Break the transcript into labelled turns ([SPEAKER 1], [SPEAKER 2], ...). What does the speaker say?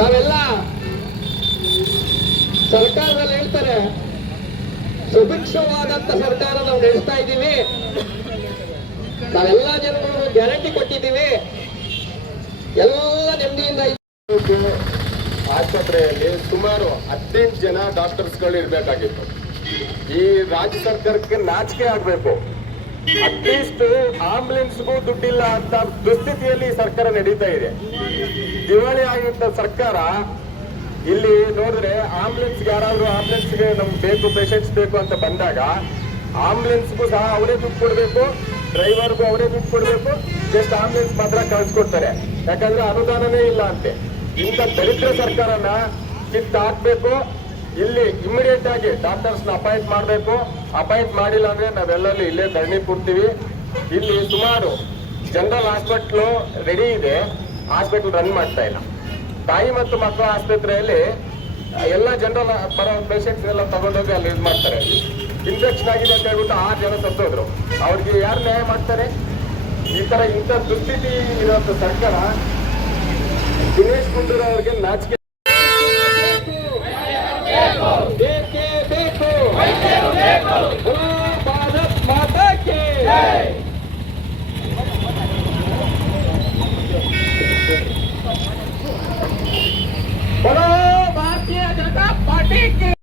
[SPEAKER 1] ನಾವೆಲ್ಲ ಸರ್ಕಾರದಲ್ಲಿ ಹೇಳ್ತಾರೆ, ಸುಭಿಕ್ಷವಾದಂತ ಸರ್ಕಾರ ನಾವು ನಡೆಸ್ತಾ ಇದ್ದೀವಿ. ನಾವೆಲ್ಲ ಜನಗಳು ಗ್ಯಾರಂಟಿ ಕೊಟ್ಟಿದ್ದೀವಿ. ಎಲ್ಲ ನೆಮ್ಮದಿಯಿಂದ.
[SPEAKER 2] ಆಸ್ಪತ್ರೆಯಲ್ಲಿ ಸುಮಾರು ಹದಿನೆಂಟು ಜನ ಡಾಕ್ಟರ್ಸ್ಗಳು ಇರಬೇಕಾಗಿತ್ತು. ಈ ರಾಜ್ಯ ಸರ್ಕಾರಕ್ಕೆ ನಾಚಿಕೆ ಆಗ್ಬೇಕು. ಅಟ್ಲೀಸ್ಟ್ ಆಂಬುಲೆನ್ಸ್ಗೂ ದುಡ್ಡಿಲ್ಲ ಅಂತ ದುಸ್ಥಿತಿಯಲ್ಲಿ ಸರ್ಕಾರ ನಡೀತಾ ಇದೆ. ದಿವಾಳಿ ಆಗಿದ್ದ ಸರ್ಕಾರ ಇಲ್ಲಿ ನೋಡಿದ್ರೆ ಆಂಬುಲೆನ್ಸ್ ಯಾರಾದ್ರೂ ಆಂಬುಲೆನ್ಸ್ಗೆ ನಮ್ಗೆ ಬೇಕು ಪೇಷಂಟ್ಸ್ ಬೇಕು ಅಂತ ಬಂದಾಗ ಆಂಬುಲೆನ್ಸ್ಗೂ ಸಹ ಅವರೇ ದುಡ್ಡು ಕೊಡಬೇಕು ಡ್ರೈವರ್ಗೂ ಅವರೇ ದುಡ್ಡು ಕೊಡಬೇಕು ಜಸ್ಟ್ ಆಂಬುಲೆನ್ಸ್ ಮಾತ್ರ ಕಳ್ಸಿಕೊಡ್ತಾರೆ. ಯಾಕಂದ್ರೆ ಅನುದಾನನೇ ಇಲ್ಲ ಅಂತೆ. ಇಂಥ ದರಿದ್ರ ಸರ್ಕಾರನ ಕಿತ್ತು ಹಾಕ್ಬೇಕು ಇಲ್ಲಿ ಇಮಿಡಿಯೇಟ್ ಆಗಿ ಡಾಕ್ಟರ್ಸ್ನ ಅಪಾಯಿಂಟ್ ಮಾಡಬೇಕು. ಅಪಾಯಿಂಟ್ ಮಾಡಿಲ್ಲ ಅಂದ್ರೆ ನಾವೆಲ್ಲರೂ ಇಲ್ಲೇ ಧರಣಿ ಕೊಡ್ತೀವಿ. ಇಲ್ಲಿ ಸುಮಾರು ಜನರಲ್ ಹಾಸ್ಪಿಟ್ಲು ರೆಡಿ ಇದೆ. ಹಾಸ್ಪಿಟಲ್ ರನ್ ಮಾಡ್ತಾ ಇಲ್ಲ. ತಾಯಿ ಮತ್ತು ಮಕ್ಕಳ ಆಸ್ಪತ್ರೆಯಲ್ಲಿ ಎಲ್ಲ ಜನರಲ್ ಬರೋ ಪೇಷಂಟ್ಸ್ ಎಲ್ಲ ತಗೊಂಡೋಗಿ ಅಲ್ಲಿ ಇದು ಮಾಡ್ತಾರೆ. ಇನ್ಫೆಕ್ಷನ್ ಆಗಿದೆ ಅಂತ ಹೇಳ್ಬಿಟ್ಟು ಆರು ಜನ ಸತ್ತೋದ್ರು. ಅವ್ರಿಗೆ ಯಾರು ನ್ಯಾಯ ಮಾಡ್ತಾರೆ? ಈ ತರ ಇಂಥ ದುಸ್ಥಿತಿ ಇರೋಂಥ ಸರ್ಕಾರ ದಿನೇಶ್ ಗುಂಡೂರವ್ರಿಗೆ ನಾಚಿಕೆ speaking.